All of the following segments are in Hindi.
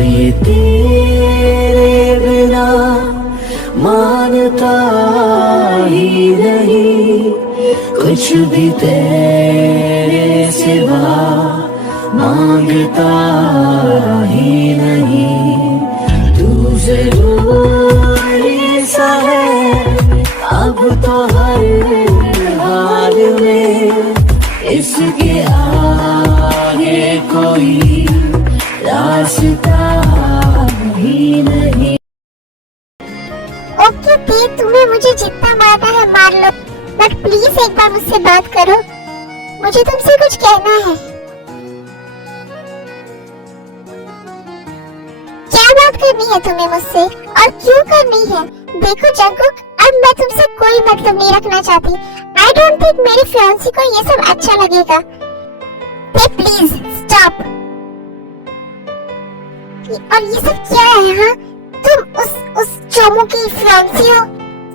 ये तेरे बिना मानता ही नहीं, कुछ भी तेरे सिवा मांगता ही नहीं। तू जरूरी सा है अब तो हर हाल में, इसके आगे कोई रास्ता ही नहीं। ओके दी, तुम्हें मुझे जितना मारना है मार लो, बट प्लीज एक बार मुझसे बात करो, मुझे तुमसे कुछ कहना है। क्या बात करनी है तुम्हें मुझसे और क्यों करनी है? देखो जंगकुक, अब मैं तुमसे कोई मतलब नहीं रखना चाहती। आई डोंट थिंक मेरी फियांसी को ये सब अच्छा लगेगा। Please stop. और ये सब क्या है? हाँ, तुम उस चोमू की फियांसी हो?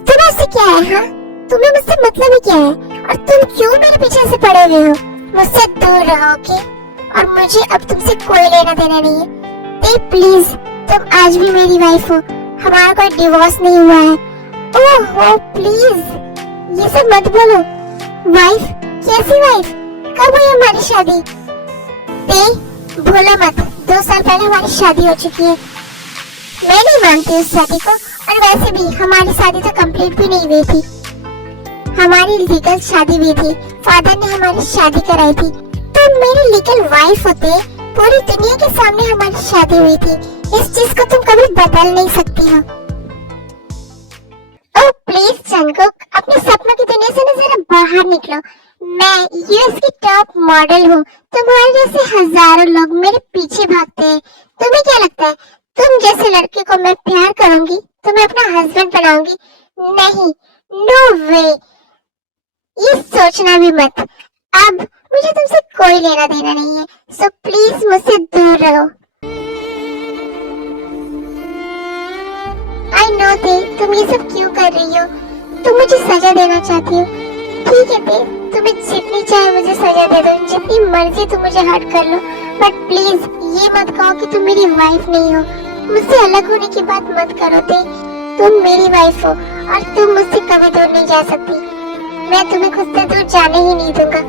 तुम्हें उससे क्या है? हाँ, तुम्हें मुझसे मतलब ही क्या है? और तुम क्यों मेरे पीछे से पड़े हुए हो? मुझसे दूर रहो, ओके? और मुझे अब तुमसे कोई लेना देना नहीं है। प्लीज, तुम आज भी मेरी वाइफ हो, हमारा कोई डिवोर्स नहीं हुआ है। ओह प्लीज, ये सब मत बोलो। वाइफ? कैसी वाइफ? कब हुई हमारी शादी? भूलो मत, 2 साल पहले हमारी शादी हो चुकी है। मैं नहीं मानती उस शादी को, और वैसे भी हमारी शादी तो कंप्लीट भी नहीं हुई थी। हमारी लीगल शादी हुई थी, फादर ने हमारी शादी कराई थी। तुम मेरी लीगल वाइफ होते, पूरी दुनिया के सामने हमारी शादी हुई थी। इस चीज को तुम कभी बदल नहीं सकती हो। ओह प्लीज जंगकुक, अपने सपनों की दुनिया से ना जरा बाहर निकलो। मैं यूएस की टॉप मॉडल हूँ, तुम्हारे जैसे हजारों लोग मेरे पीछे भागते हैं। तुम्हें क्या लगता है तुम जैसे लड़के को मैं प्यार करूंगी, तुम्हें अपना हस्बैंड बनाऊंगी? नहीं, नो वे, ये सोचना भी मत। अब मुझे तुमसे कोई लेना देना नहीं है, सो प्लीज मुझसे दूर रहो। आई नो दे, तुम ये सब क्यों कर रही हो? तुम मुझे सजा देना चाहती हो। ठीक है दे, तुम्हें जितनी चाहे मुझे सजा दे दो, जितनी मर्जी तुम मुझे हर्ट कर लो, बट प्लीज ये मत कहो कि तुम मेरी वाइफ नहीं हो। मुझसे अलग होने की बात मत करो दे। तुम मेरी वाइफ हो और तुम मुझसे कभी दूर नहीं जा सकती। मैं तुम्हें खुद से दूर जाने ही नहीं दूंगा।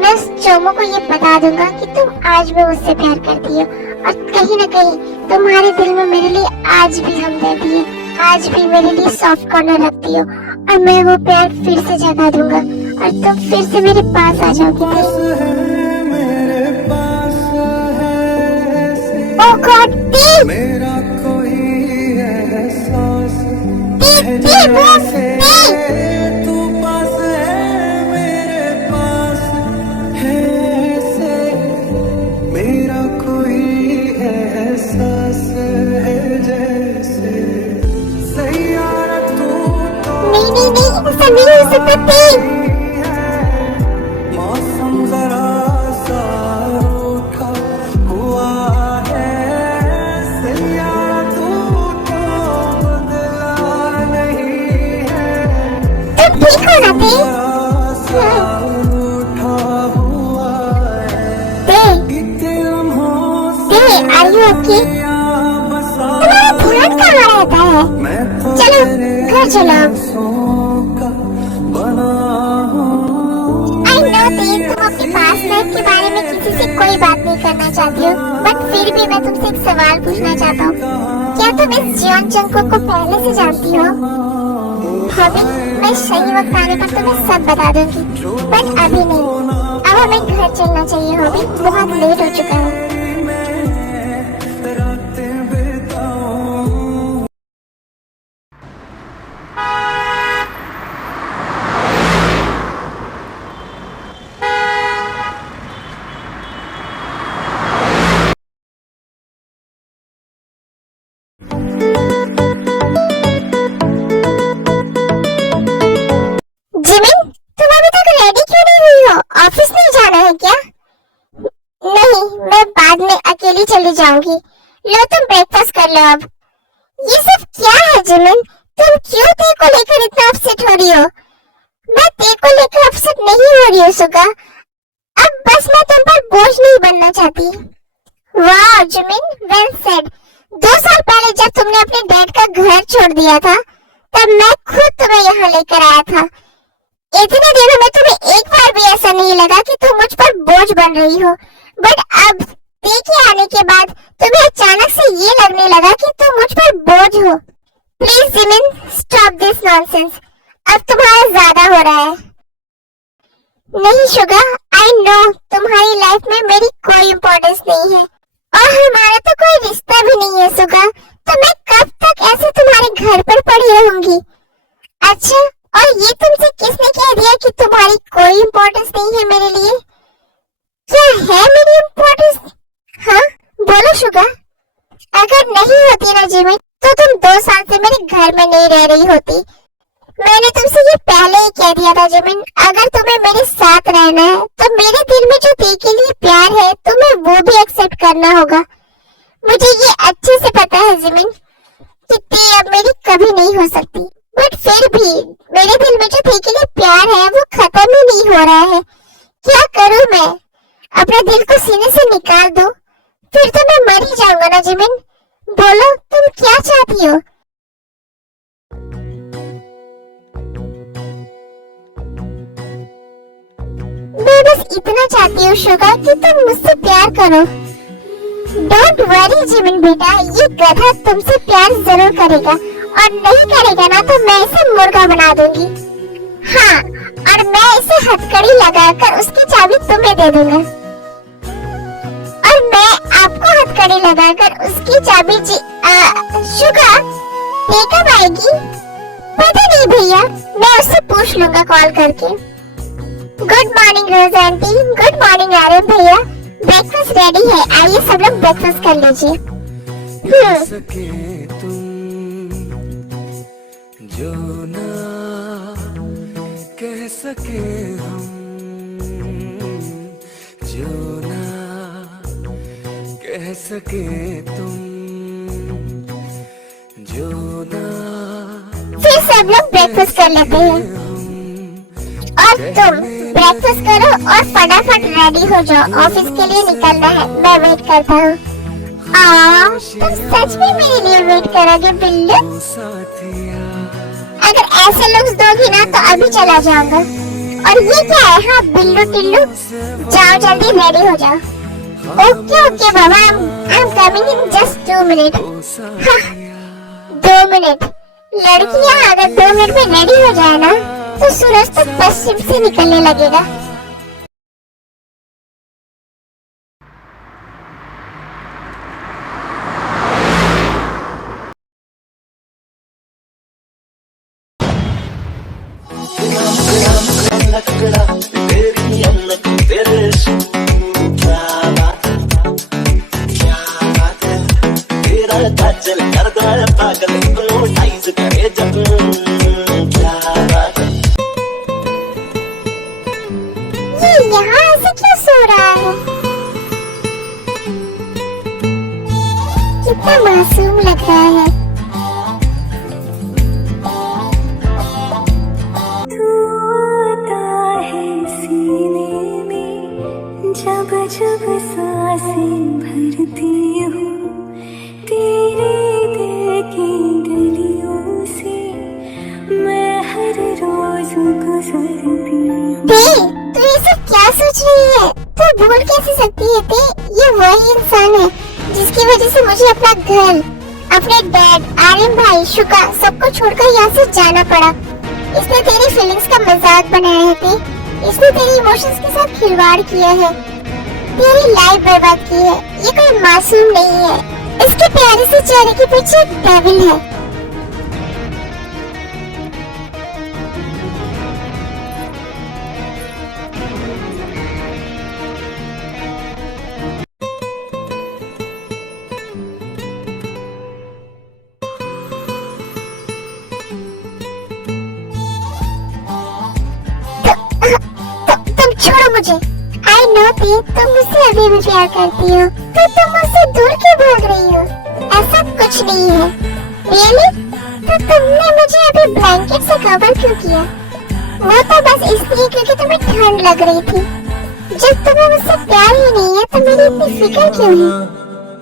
मैं उस चोमो को ये बता दूंगा कि तुम आज भी मुझसे प्यार करती हो, और कहीं न कहीं तुम्हारे दिल में मेरे लिए आज भी हमदर्दी है, आज भी मेरे लिए सॉफ्ट कॉर्नर रखती हो, और मैं वो प्यार फिर से जगा दूंगा और तुम फिर से मेरे पास आ जाओगी। ओह गॉड, मेरा कोई एहसास तू पास है, मेरे पास है से, मेरा कोई एहसास है जैसे सैयारा तू तो। नहीं, ऐसा नहीं हो सकता। मौसम जरा सा रूठा हुआ है, सैयारा तू तो बदला नहीं है। तुम ठीक हो ना दे? रूठा हुआ है, आर यू ओके? तुम्हारा ध्यान कहाँ रहता है? चलो घर चलो। आई नो दे, तुम अपनी पास्ट लाइफ के बारे में किसी से कोई बात नहीं करना चाहती हो, बट फिर भी मैं तुमसे एक सवाल पूछना चाहता हूँ। क्या तुम इस जियोन जंगकुक को पहले से जानती हो? अभी मैं सही वक्त आने पर तुम्हें सब बता दूंगी, बट अभी नहीं। अब हमें घर चलना चाहिए, हॉबी बहुत लेट हो चुका है। ऑफिस नहीं जाना है क्या? नहीं, मैं बाद में अकेली चली जाऊंगी। लो तुम ब्रेकफास्ट कर लो अब। ये सब क्या है जिमिन? तुम क्यों ते को लेकर इतना अपसेट हो रही हो? मैं ते को लेकर अपसेट नहीं हो रही हूँ सुगा। अब बस मैं तुम पर बोझ नहीं बनना चाहती। वाह जिमिन, वेल सेड। 2 साल पहले जब तुमने अपने डैड का घर छोड़ दिया था, तब मैं खुद तुम्हें यहाँ लेकर आया था। इतने दिनों में तुम्हें एक बार भी ऐसा नहीं लगा कि तुम मुझ पर बोझ बन रही हो, बट अब देखे आने के बाद तुम्हें अचानक से ये लगने लगा कि तुम मुझ पर बोझ हो। Please Jimin, stop this nonsense. अब तुम्हारा ज्यादा हो रहा है। नहीं शुगा, आई नो तुम्हारी लाइफ में मेरी कोई इम्पोर्टेंस नहीं है और हमारा तो कोई रिश्ता भी नहीं है सुगा, तो मैं कब तक ऐसे तुम्हारे घर पर पड़ी रहूंगी। अच्छा, और ये तुमसे किसने कह दिया कि तुम्हारी कोई इम्पोर्टेंस नहीं है मेरे लिए? क्या है मेरी इम्पोर्टेंस? हाँ बोलो शुगा। अगर नहीं होती ना जिमिन, तो तुम 2 साल से मेरे घर में नहीं रह रही होती। मैंने तुमसे ये पहले ही कह दिया था जिमिन, अगर तुम्हें मेरे साथ रहना है तो मेरे दिल में जो ते के लिए प्यार है तुम्हें वो भी एक्सेप्ट करना होगा। मुझे ये अच्छे से पता है जिमिन कि ते अब मेरी कभी नहीं हो सकती, बट फिर भी मेरे दिल में जो ते के लिए प्यार है वो खत्म ही नहीं हो रहा है। क्या करूं मैं? अपने दिल को सीने से निकाल दो, फिर तो मैं मर ही जाऊंगा ना जिमिन। बोलो तुम क्या चाहती हो? मैं बस इतना चाहती हूँ शुगा कि तुम मुझसे प्यार करो। डोंट वरी जिमिन बेटा, ये गधा तुमसे प्यार जरूर करेगा, और नहीं करेगा ना तो मैं इसे मुर्गा बना दूंगी। हाँ, और मैं इसे हथकड़ी लगाकर उसकी चाबी तुम्हें दे दूंगा, और मैं आपको हथकड़ी लगाकर उसकी चाबी शुगा ते कब आएगी? पता नहीं भैया, मैं उससे पूछ लूंगा कॉल करके। गुड मॉर्निंग रोज आंटी। गुड मॉर्निंग आर्यन भैया। ब्रेकफास्ट रेडी है, आइए सब लोग ब्रेकफास्ट कर लीजिए। सके तुम जो ना कह सके हम, जो ना कह सके तुम, जो ना। फिर सब लोग ब्रेकफास्ट कर लेते हैं और तुम ब्रेकफास्ट करो और फटाफट रेडी हो जाओ, ऑफिस के लिए निकलना है। मैं वेट करता हूँ। तुम सच में मेरे लिए वेट करोगे बिल्लू? अगर ऐसे लुक्स दोगी ना तो अभी चला जाऊंगा। और ये क्या है? हाँ बिल्लू टिल्लू, जाओ जल्दी रेडी हो जाओ। Okay okay Baba, I am coming in just 2 minute. 2 minute? लड़कियां अगर 2 मिनट में रेडी हो जाए ना तो सूरज तो पश्चिम से निकलने लगेगा। यहाँ ऐसे क्यों सो रहा है? कितना मासूम लग रहा है। तू आता है सीने में, जब जब सांसें भरती हूँ, तेरे दिल की गलियों से मैं हर रोज गुजरती हूँ। तू ये सब क्या सोच रही है? तू भूल कैसे सकती है? ये वही इंसान है जिसकी वजह से मुझे अपना घर, अपने डैड, आर्यन भाई, शुका सबको छोड़कर यहाँ से जाना पड़ा। इसने तेरी फीलिंग्स का मजाक बनाया है ते। इसने तेरी इमोशंस के साथ खिलवाड़ किया है, तेरी लाइफ बर्बाद की है। ये कोई मासूम नहीं है, इसके प्यारे से चेहरे के पीछे एक डेविल है। तुम छोड़ो मुझे। आई नो ती, तुम मुझसे अभी भी प्यार करती हो, तो तुम मुझसे दूर क्यों भाग रही हो? ऐसा कुछ नहीं है। रियली? तो तुमने मुझे अभी ब्लैंकेट से कवर क्यों किया? वो तो बस इसलिए क्योंकि तुम्हें ठंड लग रही थी। जब तुम्हें मुझसे प्यार ही नहीं है तो मेरी इतनी फिक्र क्यों है?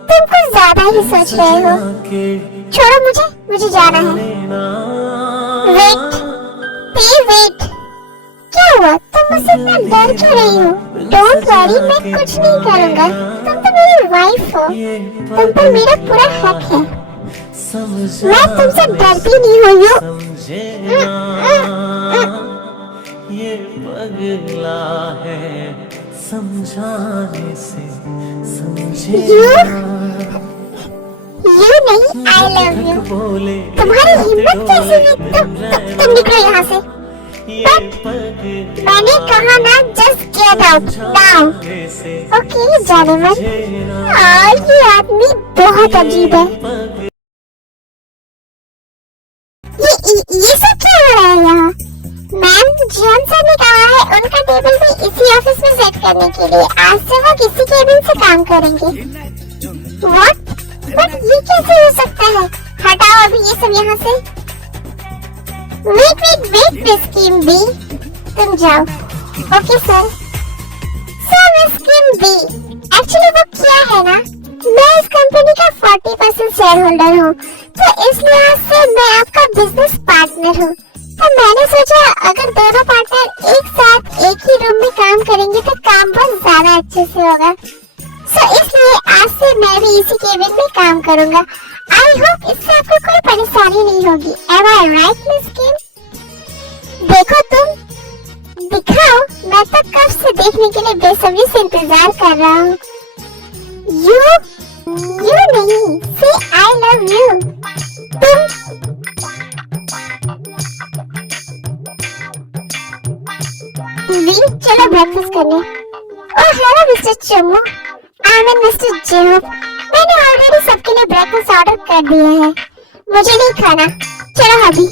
तुम कुछ ज्यादा ही सोच रहे हो। छोड़ो मुझे, मुझे जाना है। वेट, वेट, क्या हुआ? तुम मुझसे इतना डर क्यों रही हो? डोंट वरी, मैं कुछ नहीं करूंगा। तुम तो मेरी वाइफ हो, तुम पर मेरा पूरा हक है। मैं तुमसे डरती नहीं हुई हूँ। ये पगला है समझाने से समझे यू नहीं, आई लव यू। तुम्हारी हिम्मत कैसे हुई? तुम निकलो यहाँ से। मैंने कहा ना, just get out now. Okay, जाने मन। ये आदमी बहुत अजीब है। ये सब क्या हो रहा है यहाँ? मैम, जियान सर ने कहा है उनका टेबल भी इसी ऑफिस में सेट करने के लिए। आज से वो किसी केबिन से काम करेंगे। व्हाट? बट ये कैसे हो सकता है? हटाओ अभी ये सब यहाँ से। वेट मिस किम बी, तुम जाओ। Okay sir. सर मिस किम बी, एक्चुअली वो क्या है ना, मैं इस कंपनी का 40% शेयर होल्डर हूँ, तो इस लिहाज से मैं आपका बिजनेस पार्टनर हूँ। तो मैंने सोचा अगर दोनों पार्टनर एक साथ एक ही रूम में काम करेंगे तो काम बहुत ज्यादा अच्छे से होगा। सो इसलिए आज से मैं भी इसी केबिन में काम करूंगा। आई होप इससे आपको कोई परेशानी नहीं होगी। एम आई राइट मिस किम? देखो तुम, दिखाओ, मैं तो कब से देखने के लिए बेसब्री से इंतजार कर रहा हूँ। यू नहीं, से आई लव यू। तुम चलो ब्रेकफास्ट करने। Oh hello mister Chammu, I am mister J Hope. मैंने ऑलरेडी सबके लिए ब्रेकफास्ट ऑर्डर कर दिया है, मुझे नहीं खाना। चलो अभी।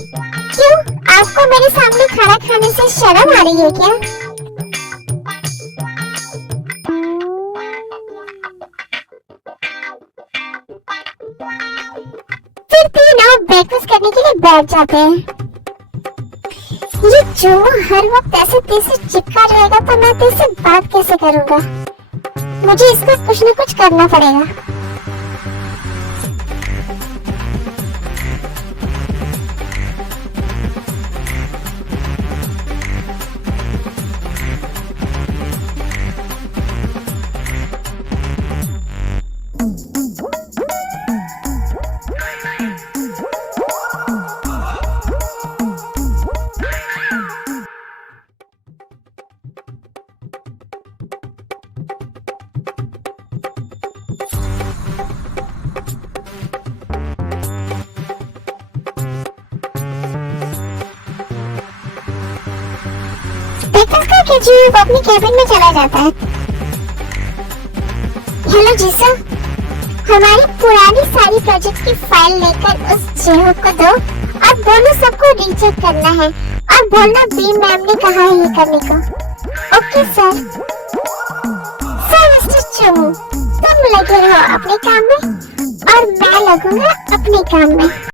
क्यों, आपको मेरे सामने खाना खाने से शर्म आ रही है क्या? फिर तीनों ब्रेकफास्ट करने के लिए बैठ जाते हैं। ये जो हर वक्त ऐसे तेज से चिपका रहेगा तो मैं तेज से बात कैसे करूंगा? मुझे इसका कुछ न कुछ करना पड़ेगा। जी वो अपनी कैबिन में चला जाता है। हेलो जी सर, हमारी पुरानी सारी प्रोजेक्ट की फाइल लेकर उस जेहोप को दो और बोलो सबको रीचेक करना है और बोलना बी मैम ने कहा है ये करने को। Okay sir. सर मिस्टर चमू, तुम लगे रहो अपने काम में और मैं लगूंगा अपने काम में।